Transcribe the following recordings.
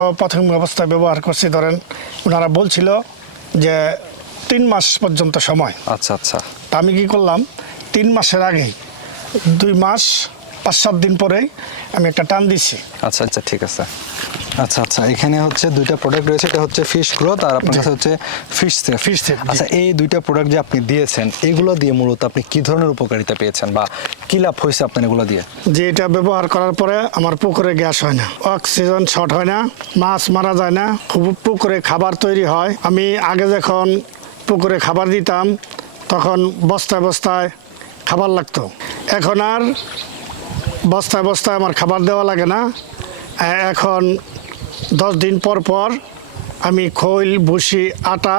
প্রথম অবস্থায় ব্যবহার করছি, ধরেন ওনারা বলছিল যে 3 মাস পর্যন্ত সময়। আচ্ছা আচ্ছা। তা আমি কি করলাম, 3 মাসের আগেই 2 মাস 5-7 দিন পরেই আমি একটা টান দিছি। আচ্ছা আচ্ছা, ঠিক আছে। আচ্ছা আচ্ছা, এখানে হচ্ছে দুইটা প্রোডাক্ট রয়েছে, এটা হচ্ছে ফিশ গ্রোথ আর আপনার কাছে হচ্ছে ফিশ সেফ। আচ্ছা, এই দুইটা প্রোডাক্ট যে আপনি দিয়েছেন, এগুলো দিয়ে মূলত আপনি কি ধরনের উপকারিতা পেয়েছেন বা কি লাভ হয়েছে আপনার এগুলো দিয়ে? যে এটা ব্যবহার করার পরে আমার পুকুরে গ্যাস হয় না, অক্সিজেন শর্ট হয় না, মাছ মারা যায় না, খুব পুকুরে খাবার তৈরি হয়। আমি আগে যখন পুকুরে খাবার দিতাম তখন বস্তায় বস্তায় খাবার লাগতো, এখন আর বস্তায় বস্তায় আমার খাবার দেওয়া লাগে না। এখন 10 দিন পর পর আমি খৈল, ভুসি, আটা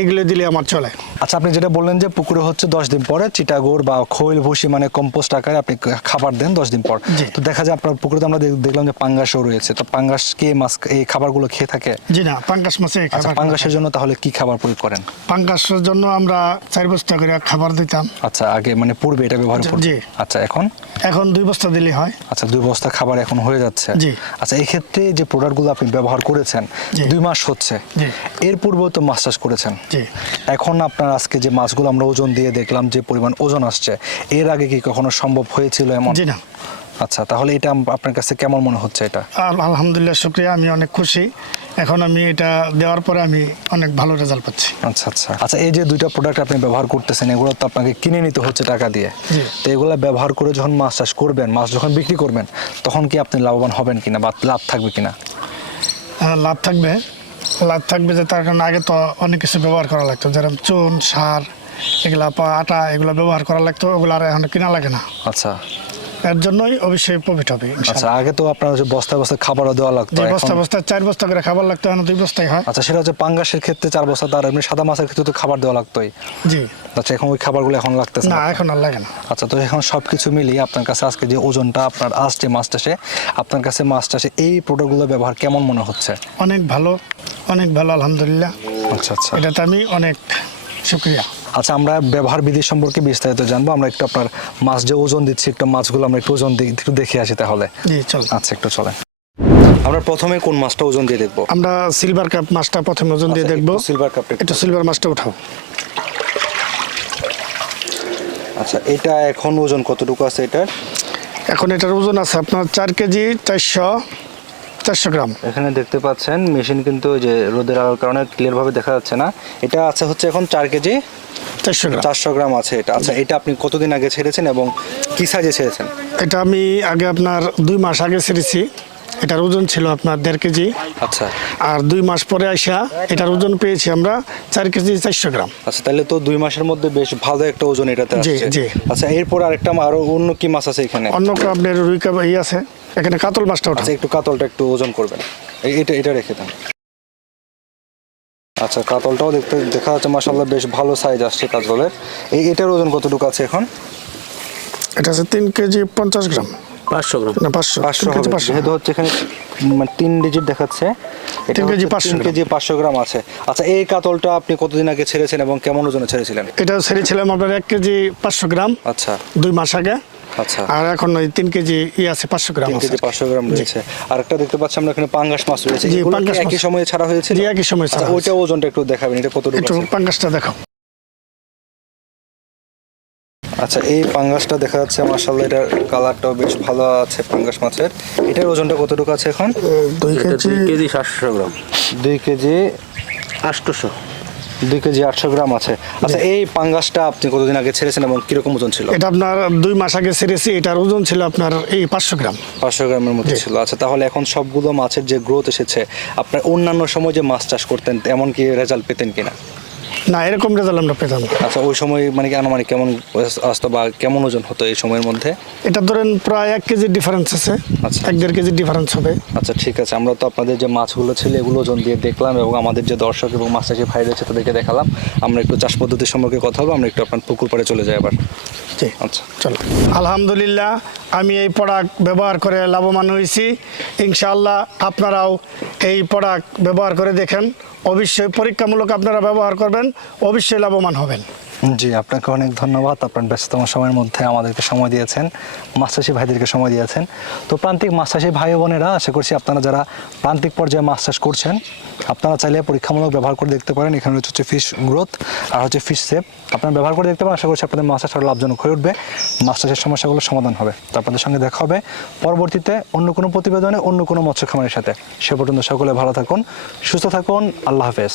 এগুলো দিলে আমার চলে। আচ্ছা, আপনি যেটা বললেন যে পুকুরে হচ্ছে 10 দিন পরে চিটাগুড় বা খৈল ভুসি মানে কম্পোস্ট আকারে আপনি খাবার দেন 10 দিন পর। তো দেখা যায় আপনার পুকুরে তো আমরা দেখলাম যে পাঙ্গাসও রয়েছে, তো পাঙ্গাস কে মাছ এই খাবারগুলো খেয়ে থাকে? জি না, পাঙ্গাস মাছে আচ্ছা, পাঙ্গাসের জন্য তাহলে কি খাবার প্রয়োগ করেন? পাঙ্গাসের জন্য আমরা 4 বস্তা করে খাবার দিতাম। আচ্ছা, আগে মানে পূর্বে এটা ব্যবহার করতেন? জি। আচ্ছা, এখন 2 বস্তা দিলেই হয়। আচ্ছা, 2 বস্তা খাবার এখন হয়ে যাচ্ছে। জি। আচ্ছা, এই ক্ষেত্রে যে প্রোডাক্টগুলো আপনি ব্যবহার করেছেন 2 মাস হচ্ছে, এর পূর্বেও তো মাছ চাষ করেছেন। জি। এখন আপনার আজকে যে মাছগুলো আমরা ওজন দিয়ে দেখলাম যে পরিমাণ ওজন আসছে, এর আগে কি কখনো সম্ভব হয়েছিল এমন? জি না। আচ্ছা, তাহলে এটা আপনার কাছে কেমন মনে হচ্ছে এটা? আলহামদুলিল্লাহ, শুকরিয়া, আমি অনেক খুশি। এখন আমি এটা দেওয়ার পরে আমি অনেক ভালো রেজাল্ট পাচ্ছি। আচ্ছা আচ্ছা আচ্ছা, এই যে 2টা প্রোডাক্ট আপনি ব্যবহার করতেছেন, এগুলো তো আপনাকে কিনে নিতে হচ্ছে টাকা দিয়ে। তো এগুলো ব্যবহার করে যখন মাছ চাষ করবেন, মাছ যখন বিক্রি করবেন, তখন কি আপনি লাভবান হবেন কিনা বা লাভ থাকবে কিনা? লাভ থাকবে যে তার কারণে আগে তো অনেক কিছু ব্যবহার করা লাগতো, যেরকম চুন, সার, এগুলা আটা, এগুলো ব্যবহার করা লাগতো, ওগুলো আর এখন কিনা লাগে না। আচ্ছা, এর জন্যই অবশ্যই প্রফিট হবে। আচ্ছা, আগে তো আপনার হচ্ছে বস্তায় বস্তায় খাবারও দেওয়া লাগতো, বস্তায় 4 বস্তা করে খাবার লাগতো, এখন 2 বস্তাই হয়। আচ্ছা, সেটা হচ্ছে পাঙ্গাসের ক্ষেত্রে 4 বস্তা, আর এমনি সাদা মাছের ক্ষেত্রে তো খাবার দেওয়া লাগতোই। জি। আচ্ছা, এখন ওই খাবারগুলো এখন লাগতেছে না, এখন আর লাগে না। আচ্ছা, তো এখন সবকিছু মিলিয়ে আপনার কাছে আজকে যে ওজনটা আপনার আসছে মাছ চাষে, আপনার কাছে মাছ চাষে এই প্রোডাক্টগুলো ব্যবহার কেমন মনে হচ্ছে? অনেক ভালো, আলহামদুলিল্লাহ। আচ্ছা আচ্ছা, এটাতে আমি অনেক শুকরিয়া। আচ্ছা, আমরা ব্যবহার বিধি সম্পর্কে বিস্তারিত জানবো। আমরা একটু আপনার মাছ যে ওজন দিচ্ছি, একটু মাছগুলো আমরা একটু ওজন একটু দেখে আসি তাহলে। জি, চল। আচ্ছা, একটু চলেন। আমরা প্রথমে কোন মাছটা ওজন দিয়ে দেখবো? আমরা সিলভার কাপ মাছটা প্রথমে ওজন দিয়ে দেখবো। সিলভার কাপটা একটু সিলভার মাছটা উঠাও। আচ্ছা, এটা এখন ওজন কতটুকু আছে এটার? এখন এটার ওজন আছে আপনার 4 কেজি 400 গ্রাম। এখানে দেখতে পাচ্ছেন মেশিন কিন্তু যে রোদের আলোর কারণে ক্লিয়ার ভাবে দেখা যাচ্ছে না। এটা আছে হচ্ছে এখন 4 কেজি 400 গ্রাম আছে এটা। আচ্ছা, এটা আপনি কতদিন আগে ছেড়েছেন এবং কি সাইজে ছেড়েছেন? এটা আমি আগে আপনার 2 মাস আগে ছেড়েছি। এটার ওজন ছিল আপনার 1.5 কেজি। আচ্ছা, আর 2 মাস পরে আইসা এটার ওজন পেয়েছি আমরা 4 কেজি 400 গ্রাম। আচ্ছা, তাহলে তো 2 মাসের মধ্যে বেশ ভালো একটা ওজন এটাতে আসছে। জি জি। আচ্ছা, এরপর আরেকটা আরো অন্য কি মাছ আছে এখানে? অন্য আপনার রুই কাপ আছে এখানে, কাতল মাছটা ওঠা। আচ্ছা, একটু কাতলটা একটু ওজন করবেন, এটা রেখে দেন। আচ্ছা, কাতলটাও দেখা যাচ্ছে মাশাআল্লাহ বেশ ভালো সাইজ আসছে কাতলের। এটার ওজন কতটুকু আছে এখন? এটা আছে 3 কেজি 50 গ্রাম। 500 গ্রাম না, 500 কেজি 500, যেহেতু হচ্ছে এখানে 3 ডিজিট দেখাচ্ছে, এটা 3 কেজি 3 কেজি 500 গ্রাম আছে। আচ্ছা, এই কাতলটা আপনি কতদিন আগে ছেড়েছেন এবং কেমন ওজনে ছেড়েছিলেন? এটা ছেড়েছিলাম আপনার 1 কেজি 500 গ্রাম। আচ্ছা, 2 মাস আগে। আচ্ছা, আর এখন ওই 3 কেজি আছে 500 গ্রাম। 3 কেজি 500 গ্রাম রয়েছে। আরেকটা দেখতে পাচ্ছি আমরা এখানে পাঙ্গাস মাছ রয়েছে। জি, এগুলো পাঙ্গাস একই মাছ। সময়ে ছাড়া হয়েছিল? জি, একই সময়ে ছাড়া। ওইটা ওজনটা একটু দেখাবেন, এটা কতটুকু একটু আছে? পাঙ্গাসটা দেখাও। আচ্ছা, এই পাঙ্গাসটা দেখা যাচ্ছে মাশাআল্লাহ, এটার কালারটাও বেশ ভালো আছে পাঙ্গাস মাছের। এটার ওজনটা কতটুকু আছে এখন? 2 এটা কেজি 2 কেজি 700 গ্রাম 2 কেজি 800 2 কেজি 800 গ্রাম আছে। আচ্ছা, এই পাঙ্গাসটা আপনি কতদিন আগে ছেড়েছেন এবং কিরকম ওজন ছিল? এটা আপনার 2 মাস আগে ছেড়েছি। এটার ওজন ছিল আপনার এই 500 গ্রাম। 500 গ্রামের মতো ছিল। আচ্ছা, তাহলে এখন সবগুলো মাছের যে গ্রোথ এসেছে, আপনার অন্যান্য সময় যে মাছ চাষ করতেন এমন কি রেজাল্ট পেতেন কিনা? না, এরকম রেজাল্ট আমরা পেতাম না। আচ্ছা, ওই সময় মানে কি আনুমানিক কেমন আসতো বা কেমন ওজন হতো এই সময়ের মধ্যে? এটা ধরেন প্রায় 1 কেজি ডিফারেন্স আছে। আচ্ছা, 1-1.5 কেজি ডিফারেন্স হবে। আচ্ছা, ঠিক আছে। আমরা তো আপনাদের যে মাছগুলো ছিল এগুলো ওজন দিয়ে দেখলাম এবং আমাদের যে দর্শক এবং মাছ চাষি ভাই রয়েছে তাদেরকে দেখালাম। আমরা একটু চাষ পদ্ধতি সম্পর্কে কথা বলবো। আমরা একটু আপনার পুকুর পাড়ে চলে যাই আবার। জি, আচ্ছা, চলো। আলহামদুলিল্লাহ, আমি এই প্রোডাক্ট ব্যবহার করে লাভবান হয়েছি। ইনশাআল্লাহ আপনারাও এই প্রোডাক্ট ব্যবহার করে দেখেন। অবশ্যই পরীক্ষামূলক আপনারা ব্যবহার করবেন, অবশ্যই লাভবান হবেন। জি, আপনাকে অনেক ধন্যবাদ। আপনার ব্যস্ততম সময়ের মধ্যে আমাদেরকে সময় দিয়েছেন, মাছ চাষি ভাইদেরকে সময় দিয়েছেন। তো প্রান্তিক মাছ চাষি ভাই ও বোনেরা, আশা করছি আপনারা যারা প্রান্তিক পর্যায়ে মাছ চাষ করছেন, আপনারা চাইলে পরীক্ষামূলক ব্যবহার করে দেখতে পারেন। এখানে হচ্ছে ফিশ গ্রোথ আর হচ্ছে ফিশ সেভ, আপনারা ব্যবহার করে দেখতে পারেন। আশা করছি আপনাদের মাছ চাষ আরও লাভজনক হয়ে উঠবে, মাছ চাষের সমস্যাগুলো সমাধান হবে। তো আপনাদের সঙ্গে দেখা হবে পরবর্তীতে অন্য কোনো প্রতিবেদনে, অন্য কোনো মৎস্য খামারের সাথে। সে পর্যন্ত সকলে ভালো থাকুন, সুস্থ থাকুন। আল্লাহ হাফেজ।